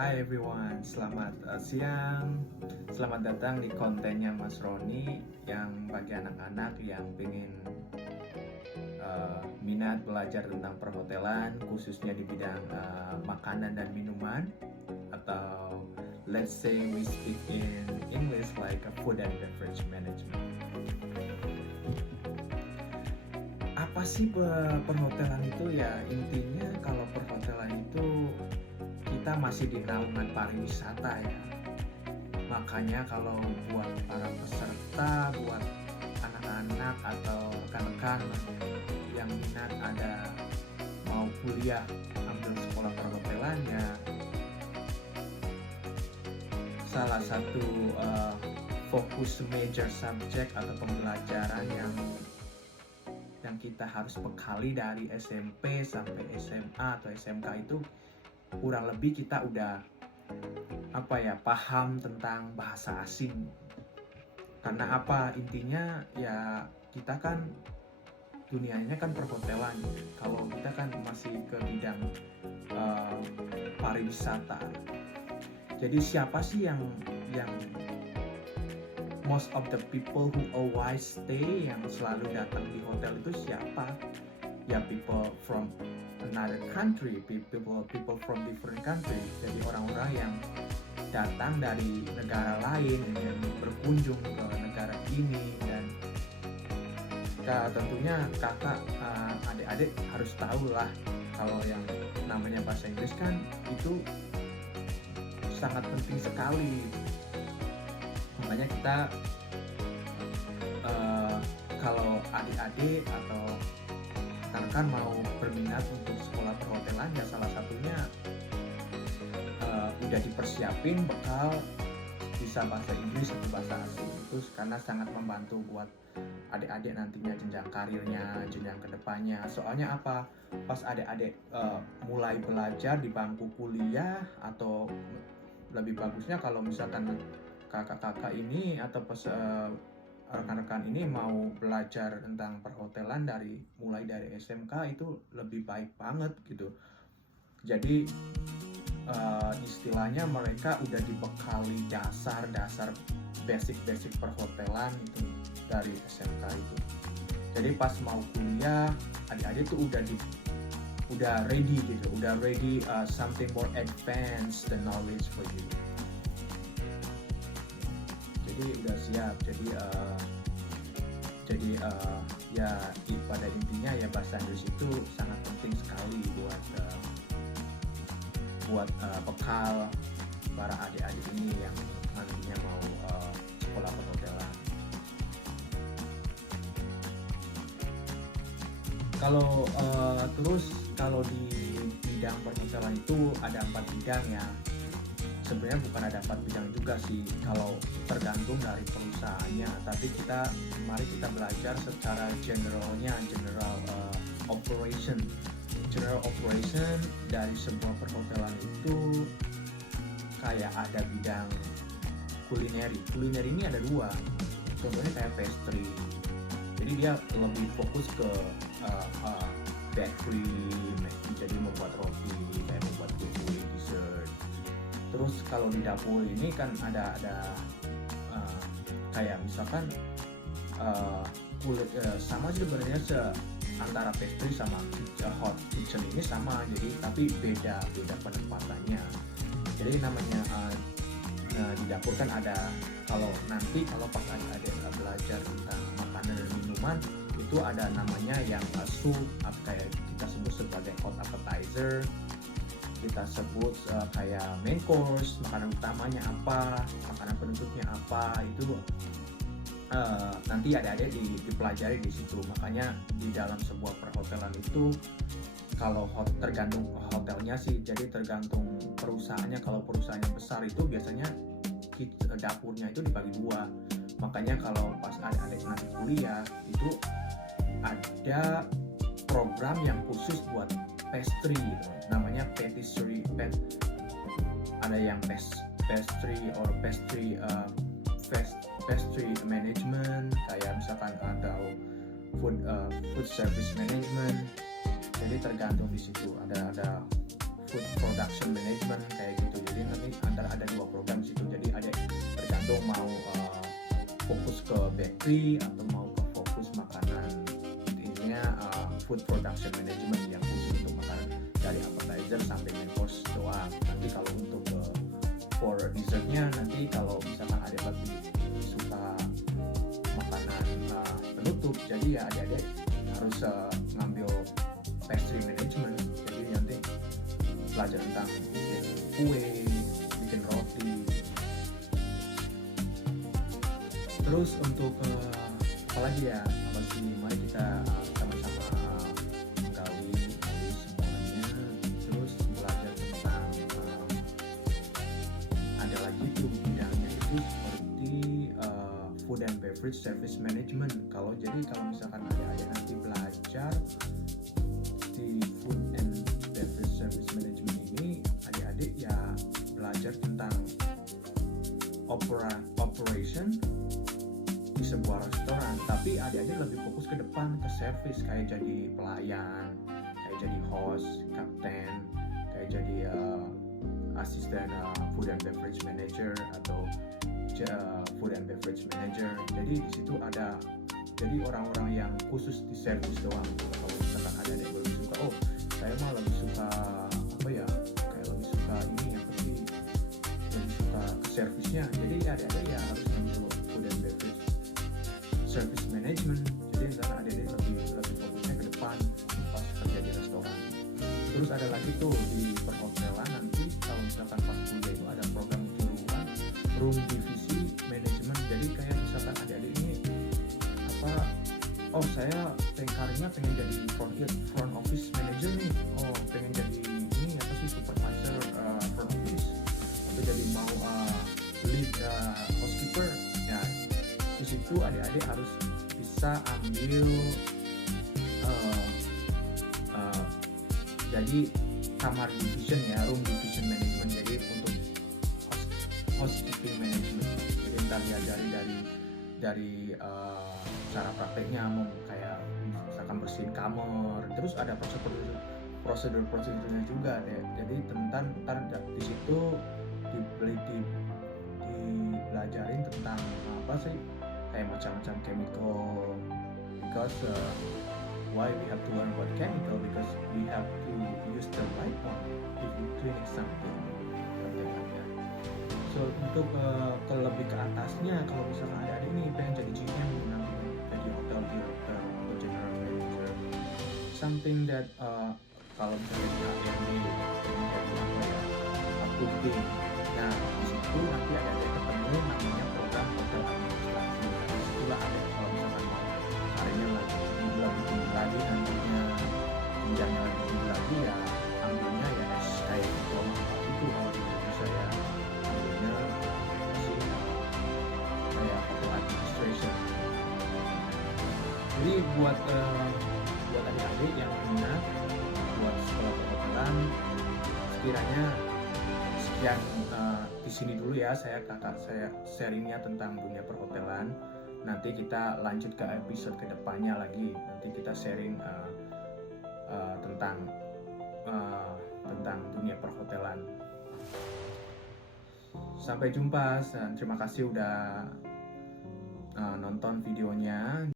Hai everyone, selamat siang. Selamat datang di kontennya Mas Roni yang bagi anak-anak yang pengen minat belajar tentang perhotelan, khususnya di bidang makanan dan minuman, atau let's say we speak in English like a food and beverage management. Apa sih perhotelan itu ya? Intinya kalau perhotelan itu kita masih di naungan pariwisata ya. Makanya kalau buat para peserta, buat anak-anak atau rekan-rekan yang minat ada mau kuliah ambil sekolah perhotelan ya, salah satu fokus major subject atau pembelajaran yang kita harus bekali dari SMP sampai SMA atau SMK itu kurang lebih kita udah paham tentang bahasa asing. Karena apa, intinya ya kita kan dunianya kan perhotelan. Kalau kita kan masih ke bidang pariwisata. Jadi siapa sih yang most of the people who always stay, yang selalu datang di hotel itu siapa? Ya people from another country, people from different country. Jadi orang-orang yang datang dari negara lain yang berkunjung ke negara ini. Dan tentunya kakak, adik-adik harus tahu lah kalau yang namanya bahasa Inggris kan itu sangat penting sekali. Makanya kita kalau adik-adik atau rekan mau berminat untuk sekolah perhotelan ya salah satunya udah dipersiapin bekal bisa bahasa Inggris atau bahasa asing itu, karena sangat membantu buat adik-adik nantinya jenjang karirnya, jenjang kedepannya. Soalnya apa, pas adik-adik mulai belajar di bangku kuliah, atau lebih bagusnya kalau misalkan kakak-kakak ini atau rekan-rekan ini mau belajar tentang perhotelan mulai dari SMK, itu lebih baik banget gitu. Jadi istilahnya mereka udah dibekali dasar basic perhotelan itu dari SMK itu. Jadi pas mau kuliah, adik-adik tuh udah ready gitu, udah ready something more advanced the knowledge for you. Jadi udah siap. Jadi ya pada intinya ya bahasa Inggris itu sangat penting sekali buat bekal para adik-adik ini yang nantinya mau sekolah perhotelan. Kalau di bidang perhotelan itu ada 4 bidang ya. Sebenarnya bukan ada 4 bidang juga sih, kalau tergantung dari perusahaannya. Tapi mari kita belajar secara general operation. General operation dari sebuah perhotelan itu kayak ada bidang kulineri. Kulineri ini ada 2. Contohnya kayak pastry. Jadi dia lebih fokus ke bakery, jadi membuat roti, kayak membuat kue, dessert. Terus kalau di dapur ini kan ada kayak misalkan sama sih sebenarnya antara pastry sama hot kitchen ini sama, jadi tapi beda penempatannya. Jadi namanya di dapur kan ada, kalau pas ada belajar tentang makanan dan minuman itu ada namanya yang soup, kayak kita sebut sebagai hot appetizer. Kita sebut kayak main course, makanan utamanya apa, makanan penutupnya apa, itu nanti adik-adik dipelajari di situ. Makanya di dalam sebuah perhotelan itu kalau tergantung hotelnya sih, jadi tergantung perusahaannya. Kalau perusahaannya besar itu biasanya dapurnya itu dibagi 2. Makanya kalau pas adik-adik nanti kuliah itu ada program yang khusus buat pastry gitu. Namanya patisserie, ada yang pastry management, kayak misalkan atau food service management. Jadi tergantung di situ, ada food production management kayak gitu. Jadi itu mau fokus ke bakery atau mau ke fokus makanan, intinya food production management yang khusus untuk makanan dari appetizer sampai main course doang. Nanti kalau untuk for dessertnya, nanti kalau misalkan ada lebih suka makanan penutup, jadi ya adik-adik harus ngambil pastry management. Jadi nanti belajar tentang bikin kue, bikin roti. Terus untuk apalagi ya, mari kita sama-sama menggali semuanya. Terus belajar tentang ada lagi tuh bidangnya itu seperti food and beverage service management. Kalau misalkan ada nanti belajar di food and beverage service management ini, adik-adik ya belajar tentang operation di sebuah restoran, tapi adik-adik lebih fokus ke depan, ke service, kayak jadi pelayan, kayak jadi host, kapten, kayak jadi asisten food and beverage manager atau food and beverage manager. Jadi di situ ada jadi orang-orang yang khusus di service doang. Kalau misalkan adik-adik lebih suka, saya mah lebih suka kayak lebih suka ini lebih suka ke service-nya. Jadi adik-adik ya harus ngambil food and beverage service management. Jadi ntar adik-adik lebih fokusnya ke depan pas kerja di restoran. Terus ada lagi tuh di perhotelan, nanti kalau misalkan pas kuliah itu ada program kejuruan room divisi management. Jadi kayak misalkan adik-adik ini saya karirnya pengen jadi front office manager nih, pengen jadi ini supervisor front office, atau jadi mau lead housekeeper. Ya di situ adik-adik harus bisa ambil jadi kamar division ya, room division management. Jadi untuk housekeeping management, jadi ntar diajari dari cara prakteknya, kayak misalkan bersihin kamar. Terus ada prosedur-prosedurnya juga deh. Jadi ntar di situ dipelajarin tentang kayak macam-macam chemical, because why we have to learn about chemical, because we have to use the right one if we cleaning something, something like that. So untuk lebih ke atasnya, kalau misalkan adik-adik ini pengen jadi GM, nanti jadi hotel director atau general manager, something that kalau misalnya di HRD pengen jadi accounting. Nah di situ nanti adik-adik ketemu namanya program hotel administrasi. Disitulah adik kalau misalkan mau karirnya lebih tinggi lagi, nantinya jenjangnya lebih tinggi lagi, ya ambilnya ya kayak diploma itu. Kalau di Indonesia ya ambilnya masih kayak hotel administration. Jadi buat adik-adik yang minat buat sekolah perhotelan, sekiranya sekian di sini dulu ya saya sharingnya tentang dunia perhotelan. Nanti kita lanjut ke episode kedepannya lagi. Nanti kita sharing tentang dunia perhotelan. Sampai jumpa. Terima kasih udah nonton videonya.